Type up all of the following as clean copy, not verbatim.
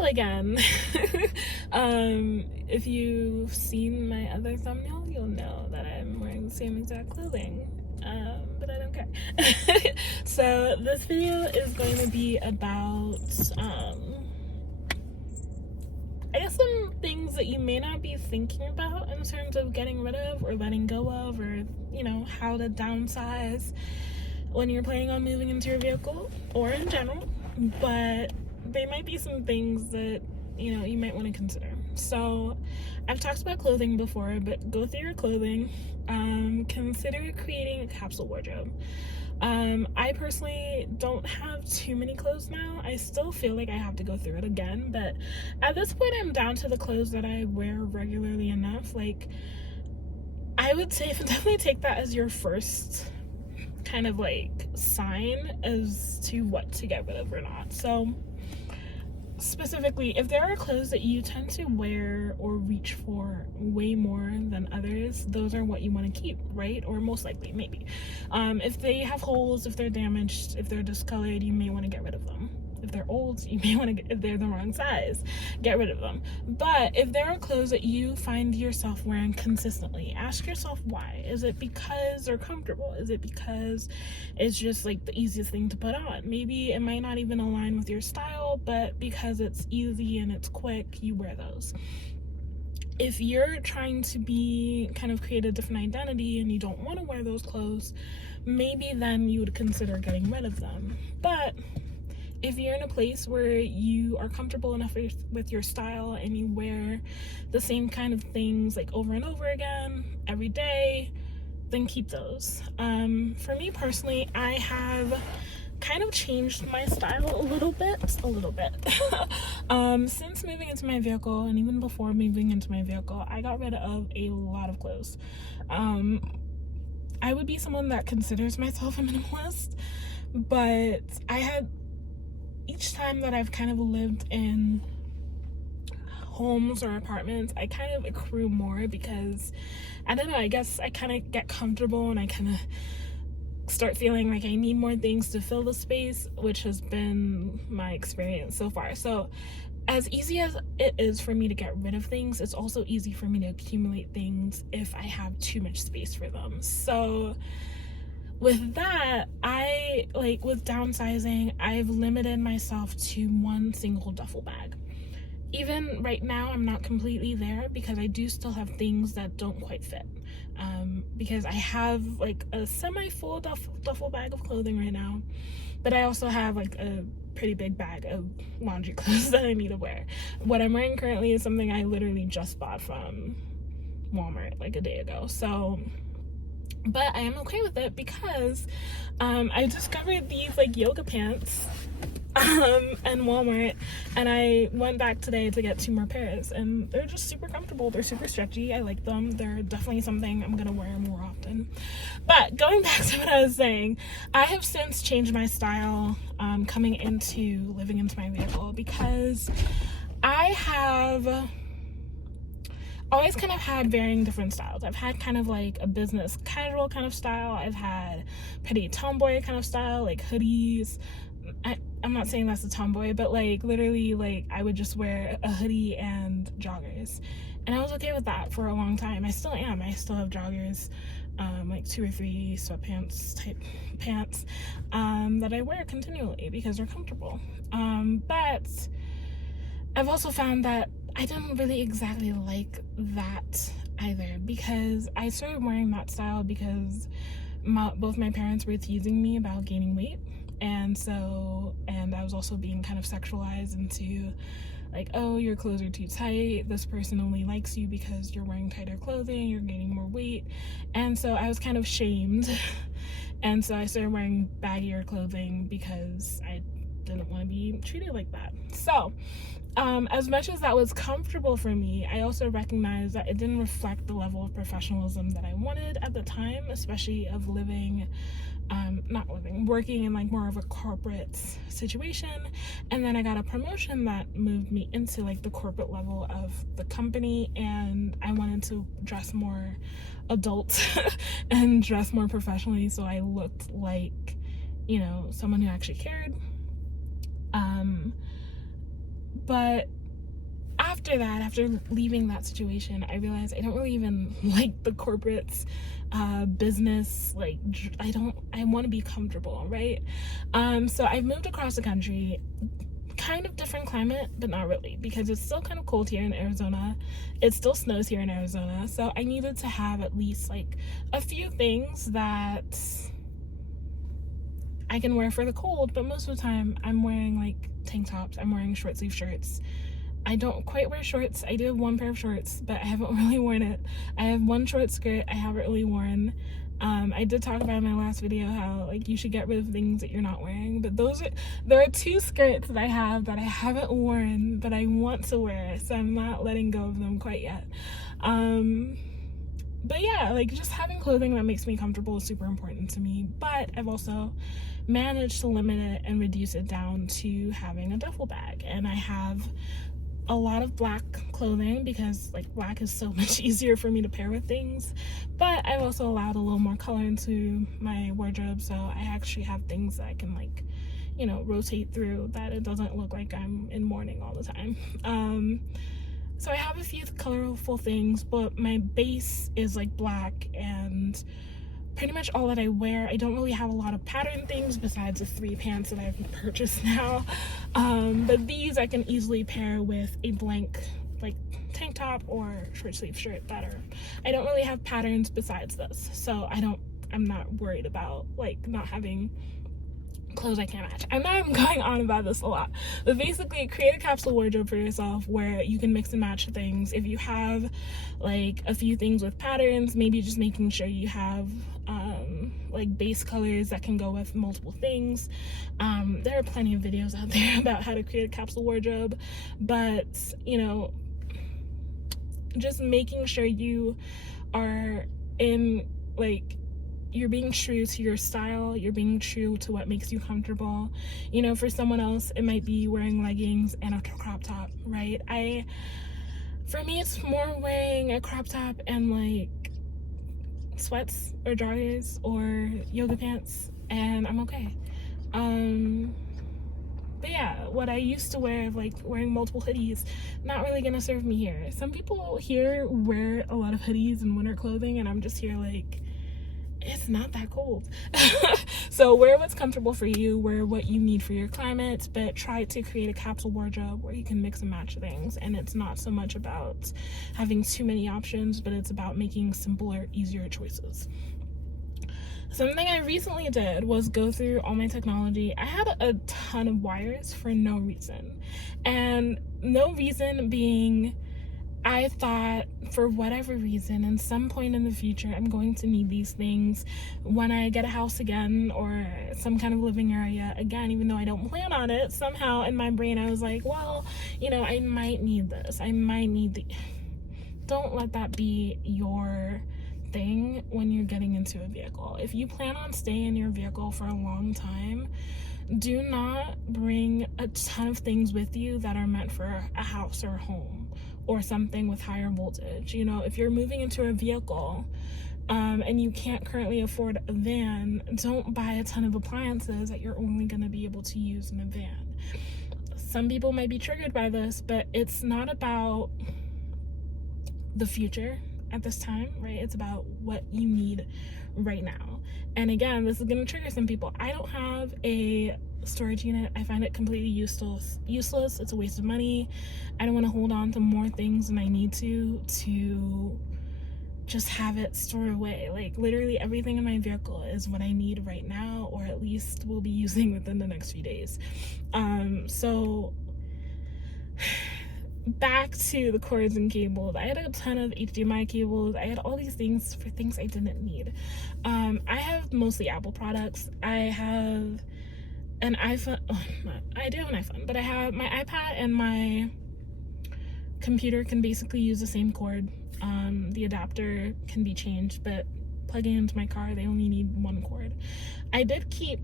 Hello again. If you've seen my other thumbnail, you'll know that I'm wearing the same exact clothing, but I don't care. So this video is going to be about, I guess some things that you may not be thinking about in terms of getting rid of or letting go of, or, you know, how to downsize when you're planning on moving into your vehicle or in general, but they might be some things that, you know, you might want to consider. So I've talked about clothing before, but go through your clothing. Consider creating a capsule wardrobe. I personally don't have too many clothes now. I still feel like I have to go through it again, but at this point I'm down to the clothes that I wear regularly enough. Like, I would say definitely take that as your first kind of like sign as to what to get rid of or not. So specifically, if there are clothes that you tend to wear or reach for way more than others, those are what you want to keep, right? Or most likely, maybe. If they have holes, if they're damaged, if they're discolored, you may want to get rid of them. If they're old, you may want to, if they're the wrong size, get rid of them. But if there are clothes that you find yourself wearing consistently, ask yourself why. Is it because they're comfortable? Is it because it's just like the easiest thing to put on? Maybe it might not even align with your style, but because it's easy and it's quick, you wear those. If you're trying to be kind of create a different identity and you don't want to wear those clothes, maybe then you would consider getting rid of them. But if you're in a place where you are comfortable enough with your style and you wear the same kind of things like over and over again every day, then keep those. For me personally, I have kind of changed my style a little bit since moving into my vehicle, and even before moving into my vehicle, I got rid of a lot of clothes. I would be someone that considers myself a minimalist, but each time that I've kind of lived in homes or apartments, I kind of accrue more because, I don't know, I guess I kind of get comfortable and I kind of start feeling like I need more things to fill the space, which has been my experience so far. So as easy as it is for me to get rid of things, it's also easy for me to accumulate things if I have too much space for them. So with that, with downsizing, I've limited myself to one single duffel bag. Even right now, I'm not completely there because I do still have things that don't quite fit. Because I have like a semi-full duffel bag of clothing right now, but I also have like a pretty big bag of laundry clothes that I need to wear. What I'm wearing currently is something I literally just bought from Walmart like a day ago. So, but I am okay with it because I discovered these like yoga pants in Walmart, and I went back today to get 2 more pairs, and they're just super comfortable. They're super stretchy. I like them. They're definitely something I'm gonna wear more often. But going back to what I was saying, I have since changed my style coming into living into my vehicle, because I have always kind of had varying different styles. I've had kind of like a business casual kind of style. I've had pretty tomboy kind of style, like hoodies. I'm not saying that's a tomboy, but like literally like I would just wear a hoodie and joggers, and I was okay with that for a long time. I still am. I still have joggers, like 2 or 3 sweatpants type pants that I wear continually because they're comfortable. But I've also found that I don't really exactly like that either, because I started wearing that style because both my parents were teasing me about gaining weight, and I was also being kind of sexualized into like, oh, your clothes are too tight, this person only likes you because you're wearing tighter clothing, you're gaining more weight. And so I was kind of shamed and so I started wearing baggier clothing because I didn't want to be treated like that. So as much as that was comfortable for me, I also recognized that it didn't reflect the level of professionalism that I wanted at the time, especially of working in like more of a corporate situation. And then I got a promotion that moved me into like the corporate level of the company, and I wanted to dress more adult and dress more professionally, so I looked like, you know, someone who actually cared. But after that, after leaving that situation, I realized I don't really even like the corporate's business. Like, I want to be comfortable, right? So I've moved across the country, kind of different climate, but not really, because it's still kind of cold here in Arizona. It still snows here in Arizona. So I needed to have at least like a few things that I can wear for the cold, but most of the time I'm wearing like tank tops, I'm wearing short sleeve shirts. I don't quite wear shorts. I do have one pair of shorts, but I haven't really worn it. I have one short skirt I haven't really worn. I did talk about in my last video how like you should get rid of things that you're not wearing, but there are two skirts that I have that I haven't worn but I want to wear, so I'm not letting go of them quite yet. But yeah, like just having clothing that makes me comfortable is super important to me, but I've also managed to limit it and reduce it down to having a duffel bag. And I have a lot of black clothing because like black is so much easier for me to pair with things, but I've also allowed a little more color into my wardrobe, so I actually have things that I can like, you know, rotate through, that it doesn't look like I'm in mourning all the time. So I have a few colorful things, but my base is like black and pretty much all that I wear. I don't really have a lot of pattern things besides the 3 pants that I've purchased now. But these I can easily pair with a blank like tank top or short sleeve shirt I don't really have patterns besides this. So I'm not worried about like not having clothes I can't match. I know I'm going on about this a lot, but basically create a capsule wardrobe for yourself where you can mix and match things. If you have like a few things with patterns, maybe just making sure you have like base colors that can go with multiple things. There are plenty of videos out there about how to create a capsule wardrobe, but you know, just making sure you are in like, you're being true to your style, you're being true to what makes you comfortable. You know, for someone else it might be wearing leggings and a crop top, right? For me it's more wearing a crop top and like sweats or joggers or yoga pants, and I'm okay. But yeah, what I used to wear, like wearing multiple hoodies, not really gonna serve me here. Some people here wear a lot of hoodies and winter clothing, and I'm just here like, it's not that cold. So wear what's comfortable for you, wear what you need for your climate, but try to create a capsule wardrobe where you can mix and match things. And it's not so much about having too many options, but it's about making simpler, easier choices. Something I recently did was go through all my technology. I had a ton of wires for no reason, and no reason being, I thought for whatever reason, in some point in the future, I'm going to need these things when I get a house again or some kind of living area again, even though I don't plan on it. Somehow in my brain, I was like, well, you know, I might need this. I might need the... Don't let that be your thing when you're getting into a vehicle. If you plan on staying in your vehicle for a long time, do not bring a ton of things with you that are meant for a house or a home or something with higher voltage. You know, if you're moving into a vehicle and you can't currently afford a van, don't buy a ton of appliances that you're only going to be able to use in a van. Some people might be triggered by this, but it's not about the future at this time, right? It's about what you need right now. And again, this is going to trigger some people. I don't have a storage unit. I find it completely useless. It's a waste of money. I don't want to hold on to more things than I need to just have it stored away. Like literally everything in my vehicle is what I need right now, or at least will be using within the next few days. So back to the cords and cables. I had a ton of HDMI cables. I had all these things for things I didn't need. I have mostly Apple products. I have an iPhone. I do have an iPhone, but I have my iPad and my computer can basically use the same cord. The adapter can be changed, but plugging into my car, they only need one cord. I did keep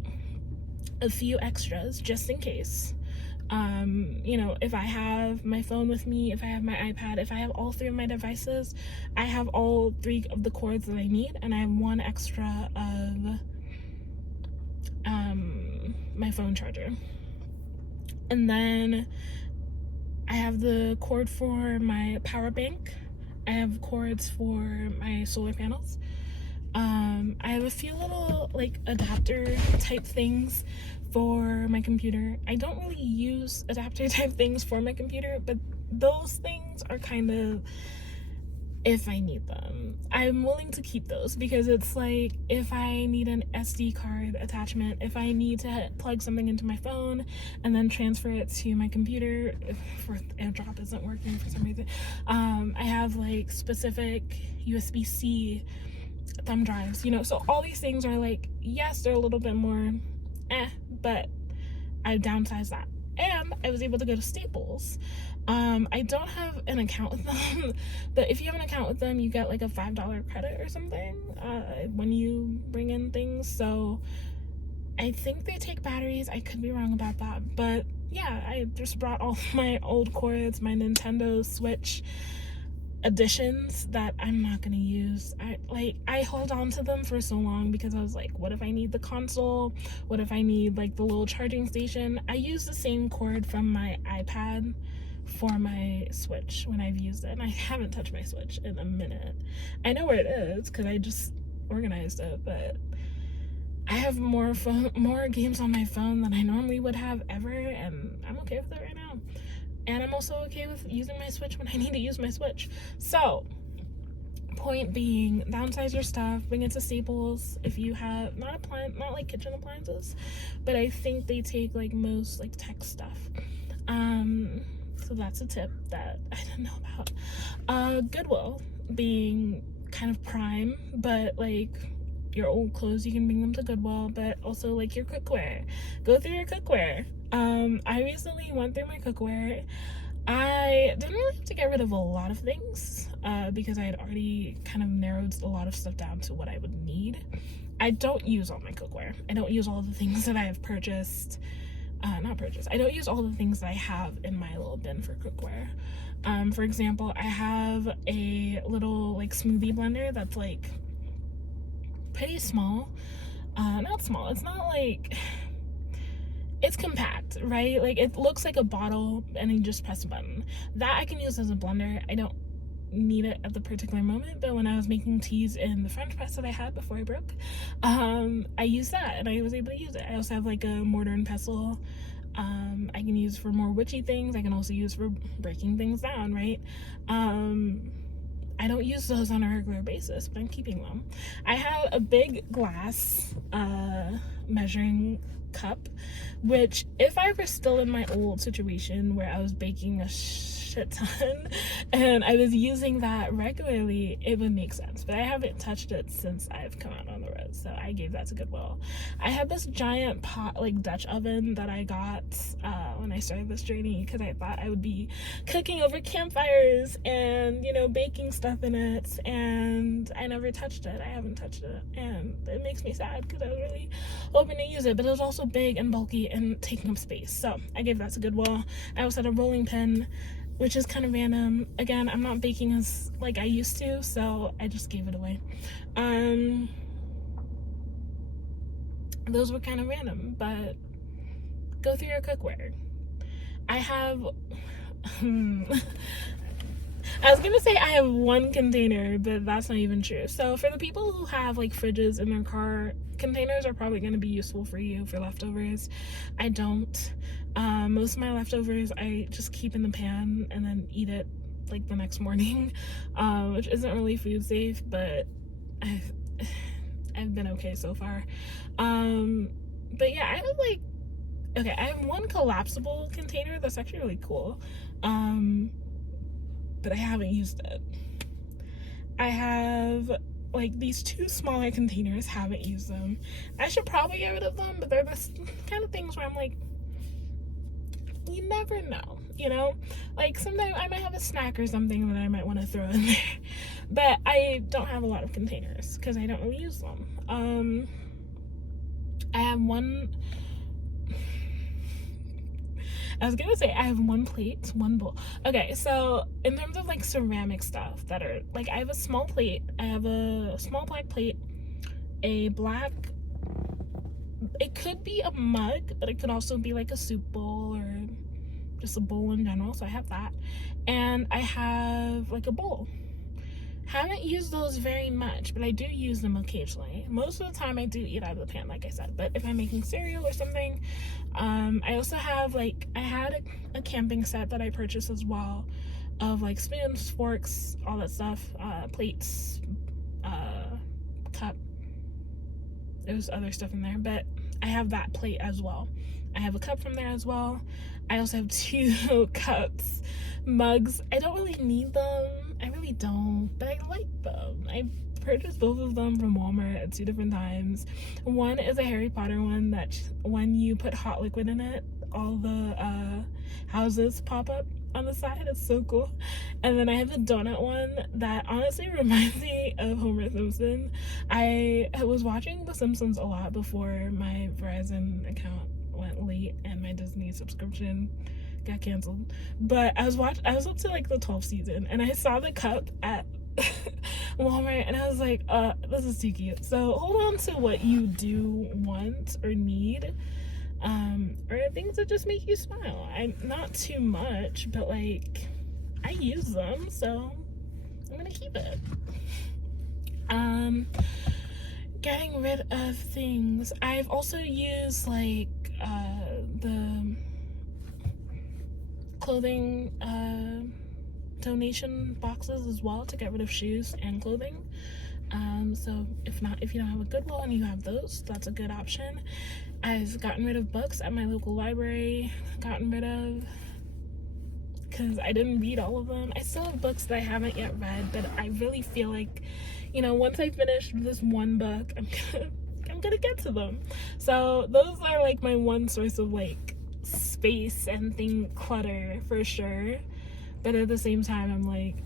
a few extras just in case. You know, if I have my phone with me, if I have my iPad, if I have all 3 of my devices, I have all 3 of the cords that I need, and I have 1 extra of my phone charger. And then have the cord for my power bank. I have cords for my solar panels. I have a few little like adapter type things for my computer. I don't really use adapter type things for my computer, but those things are kind of if I need them. I'm willing to keep those because it's like if I need an SD card attachment, if I need to plug something into my phone and then transfer it to my computer, if AirDrop isn't working for some reason, I have like specific USB-C thumb drives, you know, so all these things are like, yes, they're a little bit more but I downsized that. And I was able to go to Staples. I don't have an account with them, but if you have an account with them, you get like a $5 credit or something when you bring in things. So I think they take batteries. I could be wrong about that, but yeah, I just brought all my old cords, my Nintendo Switch additions that I'm not gonna use. I hold on to them for so long because I was like, what if I need the console? What if I need like the little charging station? I use the same cord from my iPad for my Switch when I've used it, and I haven't touched my Switch in a minute. I know where it is because I just organized it, but I have more games on my phone than I normally would have ever, and I'm okay with it right now. And I'm also okay with using my Switch when I need to use my Switch. So, point being, downsize your stuff, bring it to Staples if you have, not like kitchen appliances, but I think they take like most like tech stuff. So that's a tip that I didn't know about. Goodwill being kind of prime, but like your old clothes, you can bring them to Goodwill, but also like your cookware. Go through your cookware. I recently went through my cookware. I didn't really have to get rid of a lot of things because I had already kind of narrowed a lot of stuff down to what I would need. I don't use all my cookware. I don't use all the things that I have purchased. I don't use all the things that I have in my little bin for cookware. For example, I have a little like smoothie blender that's like pretty small. Not small. It's not like... It's compact, right? Like it looks like a bottle and you just press a button. That I can use as a blender. I don't need it at the particular moment, but when I was making teas in the French press that I had before I broke, I used that and I was able to use it. I also have like a mortar and pestle. I can use for more witchy things. I can also use for breaking things down, right? I don't use those on a regular basis, but I'm keeping them. I have a big glass measuring cup, which if I were still in my old situation where I was baking a shit ton and I was using that regularly, it would make sense, but I haven't touched it since I've come out on the road, so I gave that to Goodwill. I had this giant pot, like Dutch oven that I got when I started this journey because I thought I would be cooking over campfires and, you know, baking stuff in it, and I never touched it. I haven't touched it, and it makes me sad because I was really hoping to use it, but it was also big and bulky and taking up space, so I gave that to Goodwill. I also had a rolling pin, which is kind of random. Again, I'm not baking as like I used to, so I just gave it away. Those were kind of random, but go through your cookware. I have I was gonna say I have one container, but that's not even true. So for the people who have like fridges in their car, containers are probably gonna be useful for you for leftovers. I don't. Most of my leftovers I just keep in the pan and then eat it like the next morning, which isn't really food safe, but I've been okay so far. But yeah, I have like, okay, I have one collapsible container that's actually really cool, but I haven't used it. I have like these two smaller containers, haven't used them. I should probably get rid of them, but they're the kind of things where I'm like, you never know, you know? Like sometimes I might have a snack or something that I might want to throw in there, but I don't have a lot of containers because I don't really use them. I have one, I was gonna say I have one plate, one bowl. Okay, so in terms of like ceramic stuff that are, like I have a small plate, I have a small black plate, a black, it could be a mug, but it could also be like a soup bowl or just a bowl in general, so I have that. And I have like a bowl. Haven't used those very much, but I do use them occasionally. Most of the time I do eat out of the pan, like I said, but if I'm making cereal or something, I also have like, I had a camping set that I purchased as well, of like spoons, forks, all that stuff, plates, cup. There's other stuff in there, but I have that plate as well. I have a cup from there as well. I also have 2 cups, mugs. I don't really need them. I really don't, but I like them. I purchased both of them from Walmart at 2 different times. One is a Harry Potter one that when you put hot liquid in it, all the houses pop up on the side. It's so cool. And then I have a donut one that honestly reminds me of Homer Simpson. I was watching The Simpsons a lot before my Verizon account went late and my Disney subscription got canceled, but I was up to like the 12th season, and I saw the cup at Walmart, and I was like, this is too cute. So hold on to what you do want or need, or things that just make you smile. I'm not too much, but like I use them, so I'm gonna keep it. Getting rid of things. I've also used like the clothing donation boxes as well to get rid of shoes and clothing. So if you don't have a Goodwill and you have those, that's a good option. I've gotten rid of books at my local library, because I didn't read all of them. I still have books that I haven't yet read, but I really feel like, once I finish this one book, I'm gonna get to them. So those are like my one source of like space and thing clutter for sure, but at the same time I'm like,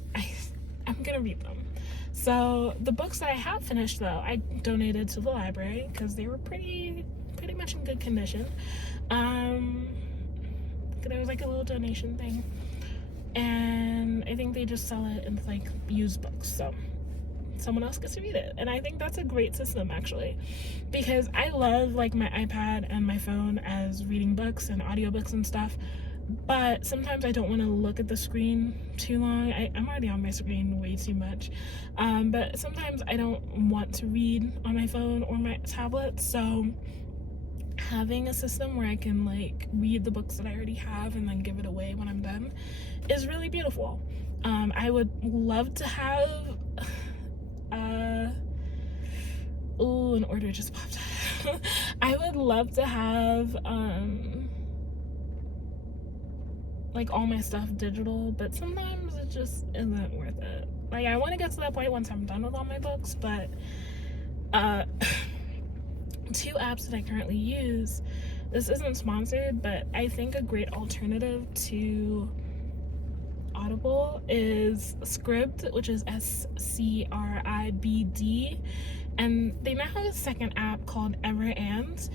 I'm gonna read them. So the books that I have finished though, I donated to the library because they were pretty much in good condition. There was like a little donation thing, and I think they just sell it in like used books, so someone else gets to read it. And I think that's a great system actually, because I love like my iPad and my phone as reading books and audiobooks and stuff, but sometimes I don't want to look at the screen too long. I'm already on my screen way too much, but sometimes I don't want to read on my phone or my tablet, so having a system where I can like read the books that I already have and then give it away when I'm done is really beautiful. I would love to have an order just popped up. I would love to have like all my stuff digital, but sometimes it just isn't worth it. Like I want to get to that point once I'm done with all my books, but 2 apps that I currently use, this isn't sponsored, but I think a great alternative to Audible is Scribd, which is Scribd, and they now have a second app called Everand.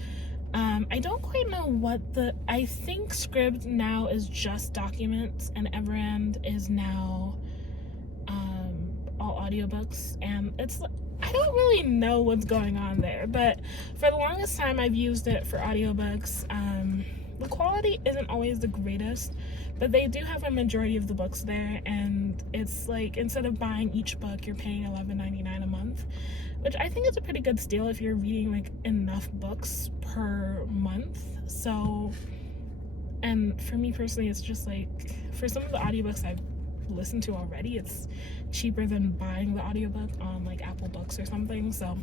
I don't quite know I think Scribd now is just documents, and Everand is now all audiobooks, and I don't really know what's going on there, but for the longest time I've used it for audiobooks. The quality isn't always the greatest, but they do have a majority of the books there, and it's like instead of buying each book you're paying $11.99 a month, which I think is a pretty good steal if you're reading like enough books per month. So, and for me personally, it's just like for some of the audiobooks I've listened to already, it's cheaper than buying the audiobook on like Apple Books or something. So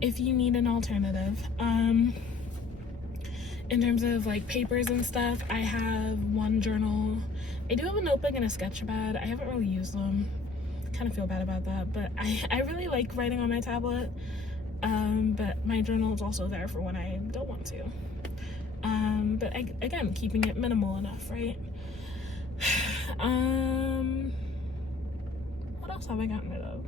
if you need an alternative, in terms of like papers and stuff, I have one journal. I do have a notebook and a sketchpad. I haven't really used them. Kind of feel bad about that, but I really like writing on my tablet. But my journal is also there for when I don't want to. But again, keeping it minimal enough, right? What else have I gotten rid of?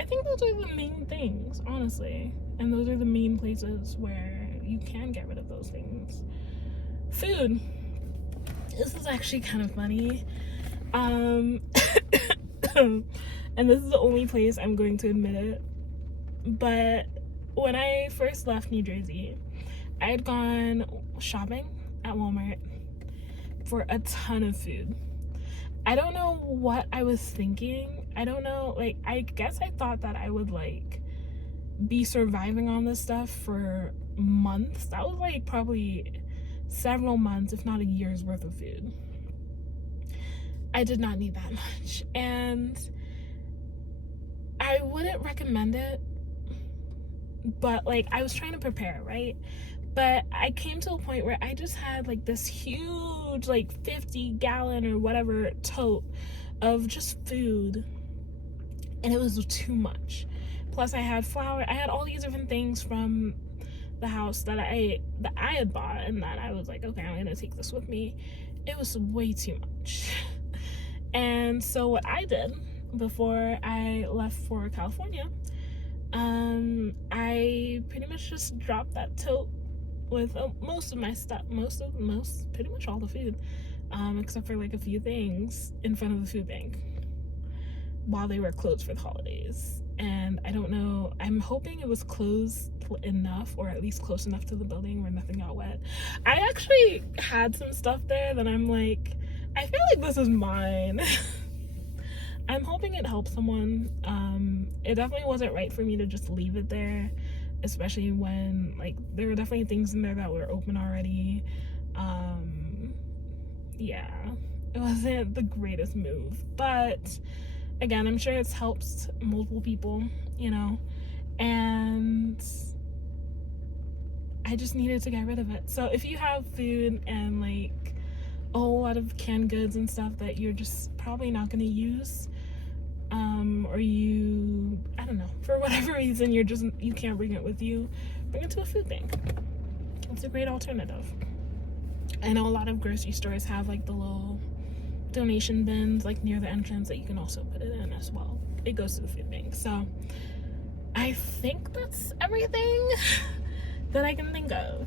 I think those are the main things, honestly. And those are the main places where you can get rid of those things. Food. This is actually kind of funny. And this is the only place I'm going to admit it. But when I first left New Jersey, I had gone shopping at Walmart, for a ton of food. I don't know what I was thinking. I don't know, like, I guess I thought that I would, like, be surviving on this stuff for months. That was, like, probably several months, if not a year's worth of food. I did not need that much. And I wouldn't recommend it, but, like, I was trying to prepare, right? But I came to a point where I just had, like, this huge, like, 50-gallon or whatever tote of just food, and it was too much. Plus, I had flour. I had all these different things from the house that I had bought, and that I was like, okay, I'm gonna take this with me. It was way too much. And so what I did before I left for California, I pretty much just dropped that tote with most of my stuff, pretty much all the food, except for like a few things, in front of the food bank while they were closed for the holidays. And I don't know, I'm hoping it was closed enough, or at least close enough to the building where nothing got wet. I actually had some stuff there that I'm like, I feel like this is mine. I'm hoping it helps someone. It definitely wasn't right for me to just leave it there, especially when, like, there were definitely things in there that were open already. Yeah, it wasn't the greatest move, but again, I'm sure it's helped multiple people, you know, and I just needed to get rid of it. So if you have food and, like, a whole lot of canned goods and stuff that you're just probably not going to use, or you, I don't know, for whatever reason you can't bring it with you, bring it to a food bank. It's a great alternative. I know a lot of grocery stores have, like, the little donation bins, like, near the entrance that you can also put it in as well. It goes to the food bank. So I think that's everything that I can think of.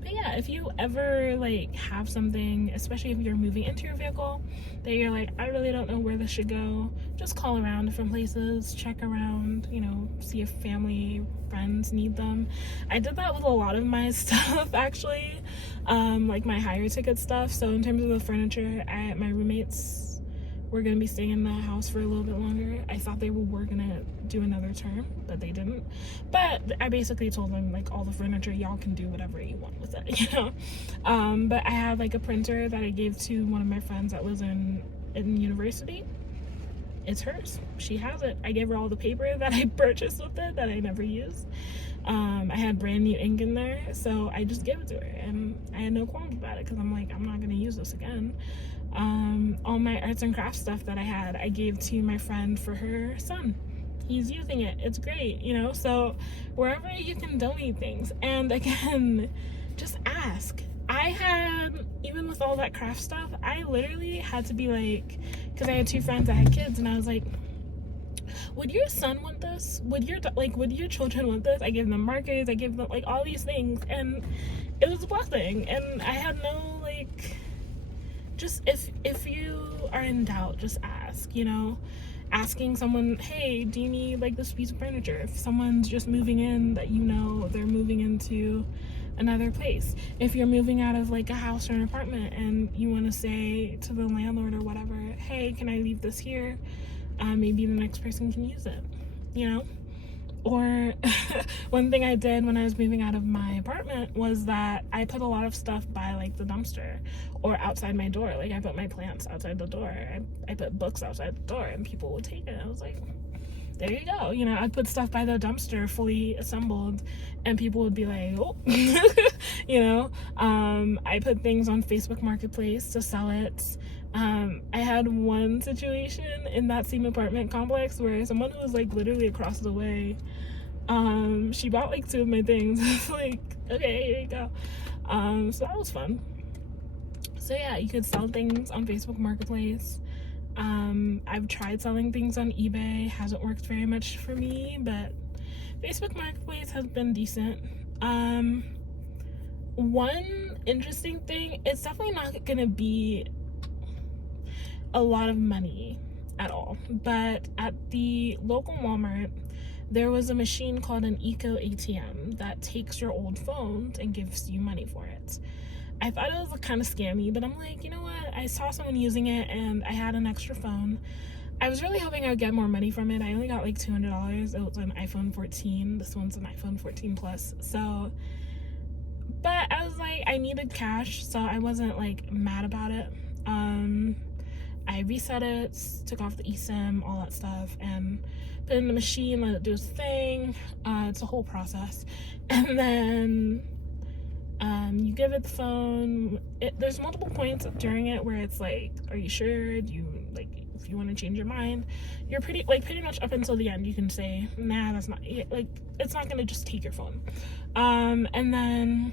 But yeah, if you ever, like, have something, especially if you're moving into your vehicle, that you're like, I really don't know where this should go, just call around different places, check around, you know, see if family, friends need them. I did that with a lot of my stuff, actually, like my higher ticket stuff. So in terms of the furniture, my roommates were gonna be staying in the house for a little bit longer. I thought they were gonna do another term, but they didn't. But I basically told them, like, all the furniture, y'all can do whatever you want with it, you know. But I had, like, a printer that I gave to one of my friends that was in university. It's hers. She has it. I gave her all the paper that I purchased with it that I never used. I had brand new ink in there, so I just gave it to her, and I had no qualms about it because I'm like, I'm not gonna use this again. All my arts and crafts stuff that I had, I gave to my friend for her son. He's using it. It's great, you know. So wherever you can donate things, and again, just ask. I had, even with all that craft stuff, I literally had to be like, because I had two friends that had kids, and I was like, would your son want this? Would your children want this? I gave them markers, I gave them, like, all these things, and it was a blessing. And I had no, like, just if you are in doubt, just ask, you know. Asking someone, hey, do you need, like, this piece of furniture? If someone's just moving in that you know they're moving into another place. If you're moving out of, like, a house or an apartment and you want to say to the landlord or whatever, hey, can I leave this here? Maybe the next person can use it, you know? Or one thing I did when I was moving out of my apartment was that I put a lot of stuff by, like, the dumpster or outside my door. Like, I put my plants outside the door. I put books outside the door, and people would take it. I was like, there you go. You know, I'd put stuff by the dumpster fully assembled, and people would be like, oh, you know. I put things on Facebook Marketplace to sell it. I had one situation in that same apartment complex where someone who was, like, literally across the way, she bought, like, two of my things. I was like, okay, here you go. So that was fun. So yeah, you could sell things on Facebook Marketplace. I've tried selling things on eBay. Hasn't worked very much for me, but Facebook Marketplace has been decent. One interesting thing, it's definitely not gonna be a lot of money at all, but at the local Walmart there was a machine called an Eco ATM that takes your old phones and gives you money for it. I thought it was kind of scammy, but I'm like, you know what? I saw someone using it and I had an extra phone. I was really hoping I would get more money from it. I only got like $200. It was an iPhone 14. This one's an iPhone 14 Plus. So, but I was like, I needed cash, so I wasn't like mad about it. I reset it, took off the eSIM, all that stuff, and put it in the machine, let it do its thing. It's a whole process. And then you give it the phone. There's multiple points during it where it's like, are you sure? Do you, like, if you want to change your mind? You're pretty much up until the end, you can say, nah, that's not, like, it's not going to just take your phone. And then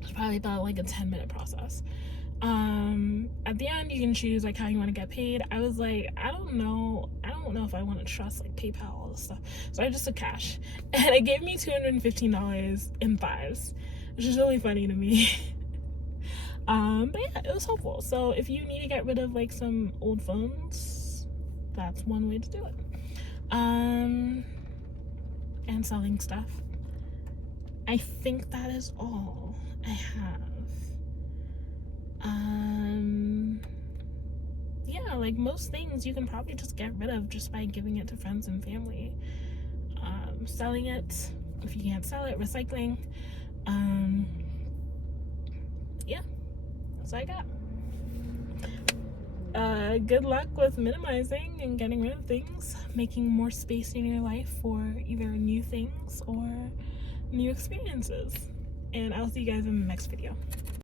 it's probably about like a 10-minute process. At the end, you can choose like how you want to get paid. I was like, I don't know if I want to trust like PayPal, all this stuff. So I just took cash, and it gave me $215 in fives, which is really funny to me. But yeah, it was helpful. So if you need to get rid of like some old phones, that's one way to do it. And selling stuff. I think that is all I have. Yeah, like most things you can probably just get rid of just by giving it to friends and family. Selling it, if you can't sell it, recycling. Yeah, that's all I got. Good luck with minimizing and getting rid of things, making more space in your life for either new things or new experiences. And I'll see you guys in the next video.